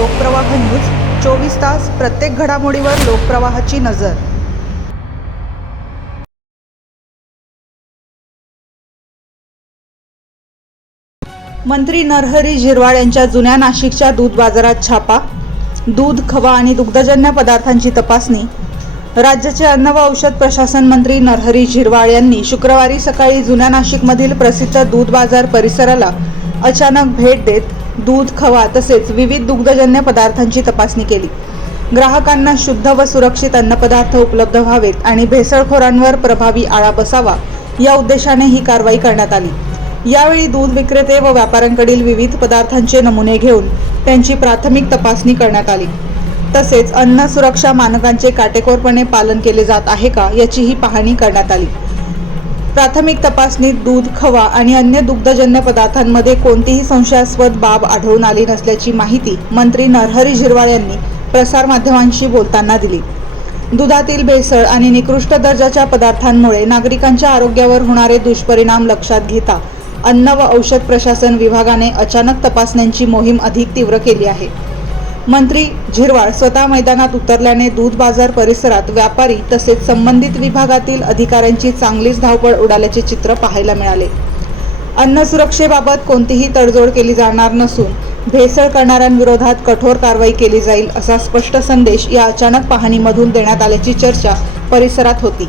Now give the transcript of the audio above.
Lokpravah news 24 तास प्रत्येक घडामोडीवर लोकप्रवाहाची नजर। मंत्री नरहरी झिरवाळ यांच्या जुन्या नाशिकच्या दूध बाजारात छापा। दूध, खवा आणि दुग्धजन्य पदार्थांची तपासणी। राज्याचे अन्न व औषध प्रशासन मंत्री नरहरी झिरवाळ यांनी शुक्रवारी सकाळी जुन्या नाशिकमधील प्रसिद्ध दूध बाजार परिसराला अचानक भेट देत दूध, खवा तसेच विविध दुग्धजन्य पदार्थांची तपासणी केली। ग्राहकांना शुद्ध व सुरक्षित अन्नपदार्थ उपलब्ध व्हावेत आणि भेसळखोरांवर प्रभावी आळा बसावा या उद्देशाने ही कारवाई करण्यात आली। यावेळी दूध विक्रेते व व्यापाऱ्यांकडील विविध पदार्थांचे नमुने घेऊन त्यांची प्राथमिक तपासणी करण्यात आली। तसेच अन्न सुरक्षा मानकांचे काटेकोरपणे पालन केले जात आहे का याचीही पाहणी करण्यात आली। प्राथमिक तपासणीत दूध, खवा आणि अन्य दुग्धजन्य पदार्थांमध्ये कोणतीही संशयास्पद बाब आढळून आली नसल्याची माहिती मंत्री नरहरी झिरवाळ यांनी प्रसारमाध्यमांशी बोलताना दिली। दुधातील भेसळ आणि निकृष्ट दर्जाच्या पदार्थांमुळे नागरिकांच्या आरोग्यावर होणारे दुष्परिणाम लक्षात घेता अन्न व औषध प्रशासन विभागाने अचानक तपासण्यांची मोहीम अधिक तीव्र केली आहे। मंत्री झिरवाळ स्वतः मैदानात उतरल्याने दूध बाजार परिसरात व्यापारी तसेच संबंधित विभागातील अधिकाऱ्यांची चांगलीच धावपळ उडाल्याचे चित्र पाहायला मिळाले। अन्न सुरक्षेबाबत कोणतीही तडजोड केली जाणार नसून भेसळ करणाऱ्यांविरोधात कठोर कारवाई केली जाईल असा स्पष्ट संदेश या अचानक पाहणीमधून देण्यात आल्याची चर्चा परिसरात होती।